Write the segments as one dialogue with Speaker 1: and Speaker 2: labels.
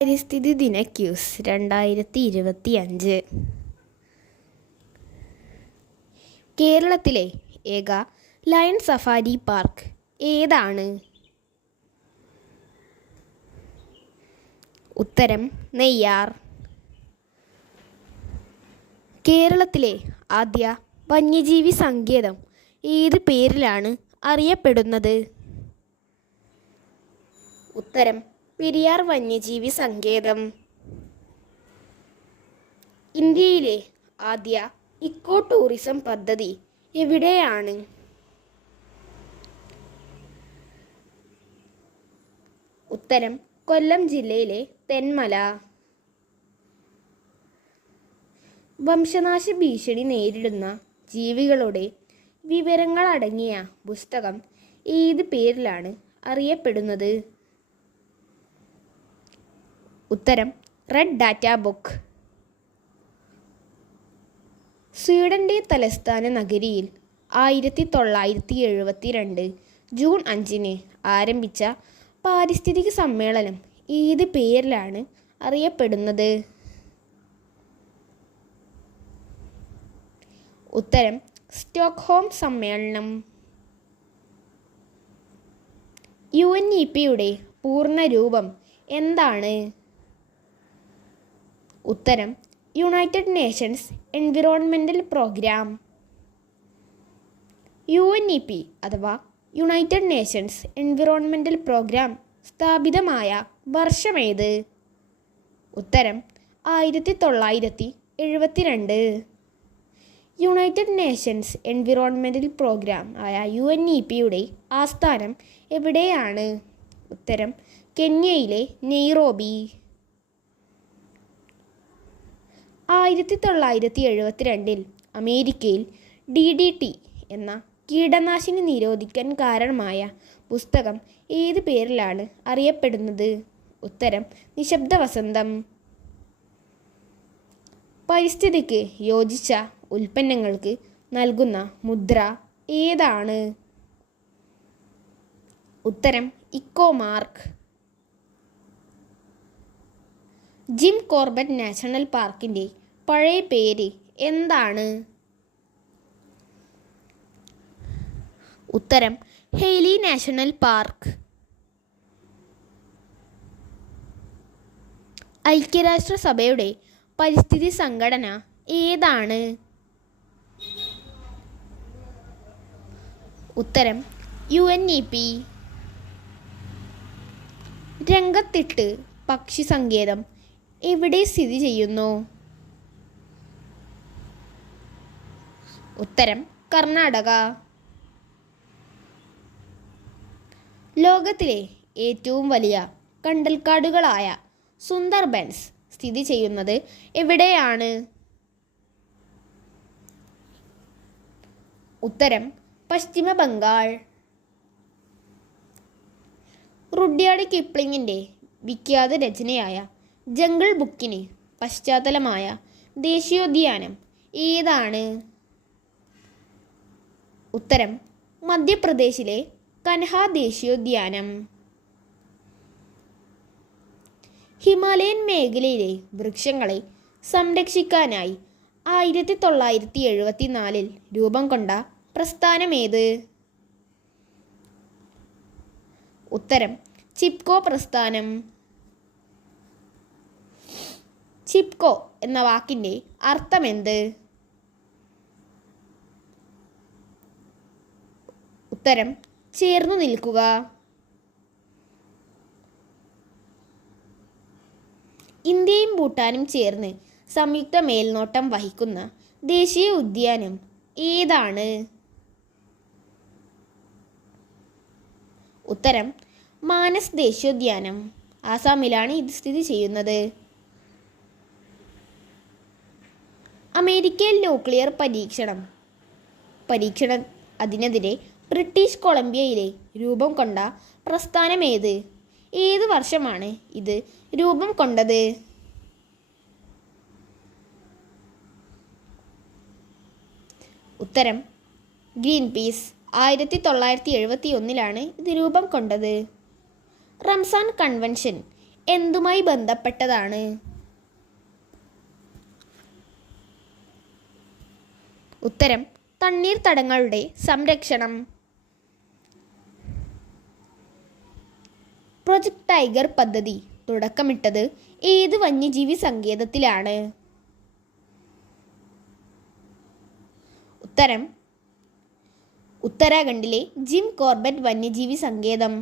Speaker 1: പരിസ്ഥിതി ദിന ക്യൂസ് രണ്ടായിരത്തി ഇരുപത്തി അഞ്ച് കേരളത്തിലെ ഏക ലയൺ സഫാരി പാർക്ക് ഏതാണ്? ഉത്തരം നെയ്യാർ. കേരളത്തിലെ ആദ്യ വന്യജീവി സങ്കേതം ഏത് പേരിലാണ് അറിയപ്പെടുന്നത്? ഉത്തരം പെരിയാർ വന്യജീവി സങ്കേതം. ഇന്ത്യയിലെ ആദ്യ ഇക്കോ ടൂറിസം പദ്ധതി എവിടെയാണ്? ഉത്തരം കൊല്ലം ജില്ലയിലെ തെന്മല. വംശനാശ ഭീഷണി നേരിടുന്ന ജീവികളുടെ വിവരങ്ങളടങ്ങിയ പുസ്തകം ഏത് പേരിലാണ് അറിയപ്പെടുന്നത്? ഉത്തരം റെഡ് ഡാറ്റ ബുക്ക് സ്വീഡന്റെ തലസ്ഥാന നഗരിയിൽ ആയിരത്തി തൊള്ളായിരത്തി എഴുപത്തി രണ്ട് ജൂൺ അഞ്ചിന് ആരംഭിച്ച പാരിസ്ഥിതിക സമ്മേളനം ഏത് പേരിലാണ് അറിയപ്പെടുന്നത്? ഉത്തരം സ്റ്റോക്ക്ഹോം സമ്മേളനം. യു എൻ ഇ പിയുടെ പൂർണ രൂപം എന്താണ്? ഉത്തരം United Nations environmental program U N E P അഥവാ യുണൈറ്റഡ് നേഷൻസ് എൻവിറോൺമെന്റൽ പ്രോഗ്രാം സ്ഥാപിതമായ വർഷമേത്? ഉത്തരം ആയിരത്തി തൊള്ളായിരത്തി എഴുപത്തിരണ്ട് യുണൈറ്റഡ് നേഷൻസ് എൻവിറോൺമെന്റൽ പ്രോഗ്രാം ആയ യു എൻ ഇ പിയുടെ ആസ്ഥാനം എവിടെയാണ്? ഉത്തരം കെന്യയിലെ നെയ്റോബി. ആയിരത്തി തൊള്ളായിരത്തി എഴുപത്തിരണ്ടിൽ അമേരിക്കയിൽ ഡി ഡി ടി എന്ന കീടനാശിനി നിരോധിക്കാൻ കാരണമായ പുസ്തകം ഏത് പേരിലാണ് അറിയപ്പെടുന്നത്? ഉത്തരം നിശബ്ദ വസന്തം പരിസ്ഥിതിക്ക് യോജിച്ച ഉൽപ്പന്നങ്ങൾക്ക് നൽകുന്ന മുദ്ര ഏതാണ്? ഉത്തരം eco mark Jim Corbett national പാർക്കിന്റെ പഴയ പേര് എന്താണ്? ഉത്തരം ഹെയ്ലി നാഷണൽ പാർക്ക്. ഐക്യരാഷ്ട്രസഭയുടെ പരിസ്ഥിതി സംഘടന ഏതാണ്? ഉത്തരം യു എൻ ഇ പി രംഗത്തിട്ട് പക്ഷി സങ്കേതം എവിടെ സ്ഥിതി ചെയ്യുന്നു? ഉത്തരം കർണാടക. ലോകത്തിലെ ഏറ്റവും വലിയ കണ്ടൽക്കാടുകളായ സുന്ദർബൻസ് സ്ഥിതി ചെയ്യുന്നത് എവിടെയാണ്? ഉത്തരം പശ്ചിമ ബംഗാൾ. റുഡ്യാർഡ് കിപ്ലിങ്ങിന്റെ വിഖ്യാത രചനയായ ജംഗിൾ ബുക്കിന് പശ്ചാത്തലമായ ദേശീയോദ്യാനം ഏതാണ്? ഉത്തരം മധ്യപ്രദേശിലെ കൻഹ ദേശീയോദ്യാനം ഹിമാലയൻ മേഖലയിലെ വൃക്ഷങ്ങളെ സംരക്ഷിക്കാനായി ആയിരത്തി തൊള്ളായിരത്തി എഴുപത്തി നാലിൽ രൂപം കൊണ്ട പ്രസ്ഥാനമേത്? ഉത്തരം ചിപ്കോ പ്രസ്ഥാനം. ചിപ്കോ എന്ന വാക്കിന്റെ അർത്ഥമെന്ത്? ഉത്തരം ചേർന്നു നിൽക്കുക. ഇന്ത്യയും ഭൂട്ടാനും ചേർന്ന് സംയുക്ത മേൽനോട്ടം വഹിക്കുന്ന ദേശീയ ഉദ്യാനം ഏതാണ്? ഉത്തരം മാനസ് ദേശീയോദ്യാനം. ആസാമിലാണ് ഇത് സ്ഥിതി ചെയ്യുന്നത്. അമേരിക്കയിൽ ന്യൂക്ലിയർ പരീക്ഷണം പരീക്ഷണം അതിനെതിരെ ബ്രിട്ടീഷ് കൊളംബിയയിലെ രൂപം കൊണ്ട പ്രസ്ഥാനമേത്? ഏത് വർഷമാണ് ഇത് രൂപം കൊണ്ടത്? ഉത്തരം ഗ്രീൻ പീസ് ആയിരത്തി തൊള്ളായിരത്തി എഴുപത്തി ഒന്നിലാണ് ഇത് രൂപം കൊണ്ടത്. റംസാൻ കൺവെൻഷൻ എന്തുമായി ബന്ധപ്പെട്ടതാണ്? ഉത്തരം തണ്ണീർ തടങ്ങളുടെ സംരക്ഷണം. പ്രൊജക്ട് ടൈഗർ പദ്ധതി തുടക്കമിട്ടത് ഏത് വന്യജീവി സങ്കേതത്തിലാണ്? ഉത്തരം ഉത്തരാഖണ്ഡിലെ ജിം കോർബറ്റ് വന്യജീവി സങ്കേതം.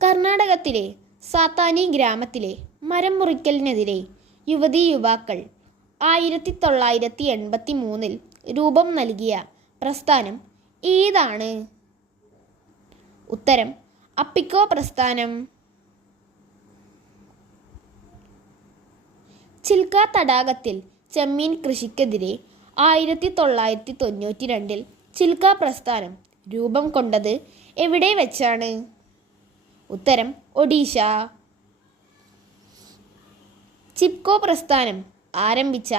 Speaker 1: കർണാടകത്തിലെ സാത്താനി ഗ്രാമത്തിലെ മരം മുറിക്കലിനെതിരെ യുവതി യുവാക്കൾ ആയിരത്തി തൊള്ളായിരത്തി എൺപത്തി മൂന്നിൽ രൂപം നൽകിയ പ്രസ്ഥാനം ഏതാണ്? ഉത്തരം അപ്പിക്കോ പ്രസ്ഥാനം. ചിൽക്ക തടാകത്തിൽ ചെമ്മീൻ കൃഷിക്കെതിരെ ആയിരത്തി തൊള്ളായിരത്തി തൊണ്ണൂറ്റി രണ്ടിൽ ചിൽക്ക പ്രസ്ഥാനം രൂപം കൊണ്ടത് എവിടെ വെച്ചാണ്? ഉത്തരം ഒഡീഷ. ചിപ്കോ പ്രസ്ഥാനം ആരംഭിച്ച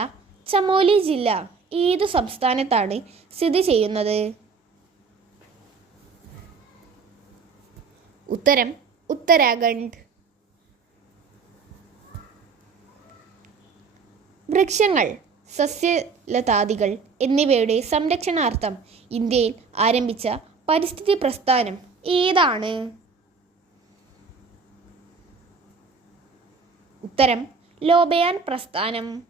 Speaker 1: ചമോലി ജില്ല ഏതു സംസ്ഥാനത്താണ് സ്ഥിതി ചെയ്യുന്നത്? ഉത്തരം ഉത്തരാഖണ്ഡ്. വൃക്ഷങ്ങൾ സസ്യലതാദികൾ എന്നിവയുടെ സംരക്ഷണാർത്ഥം ഇന്ത്യയിൽ ആരംഭിച്ച പരിസ്ഥിതി പ്രസ്ഥാനം ഏതാണ്? ഉത്തരം ലോബയാൻ പ്രസ്ഥാനം.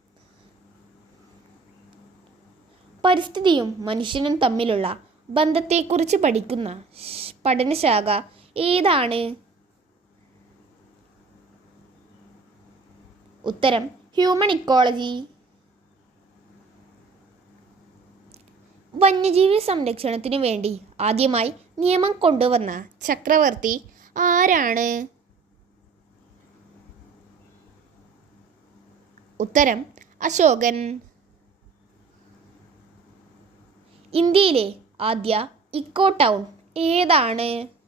Speaker 1: പരിസ്ഥിതിയും മനുഷ്യനും തമ്മിലുള്ള ബന്ധത്തെക്കുറിച്ച് പഠിക്കുന്ന പഠനശാഖ ഏതാണ്? ഉത്തരം ഹ്യൂമൻ ഇക്കോളജി വന്യജീവി സംരക്ഷണത്തിനു വേണ്ടി ആദ്യമായി നിയമം കൊണ്ടുവന്ന ചക്രവർത്തി ആരാണ്? ഉത്തരം അശോകൻ. ഇന്ത്യയിലെ ആദ്യ ഇക്കോ ടൗൺ ഏതാണ്?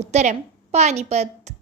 Speaker 1: ഉത്തരം പാനിപ്പത്ത്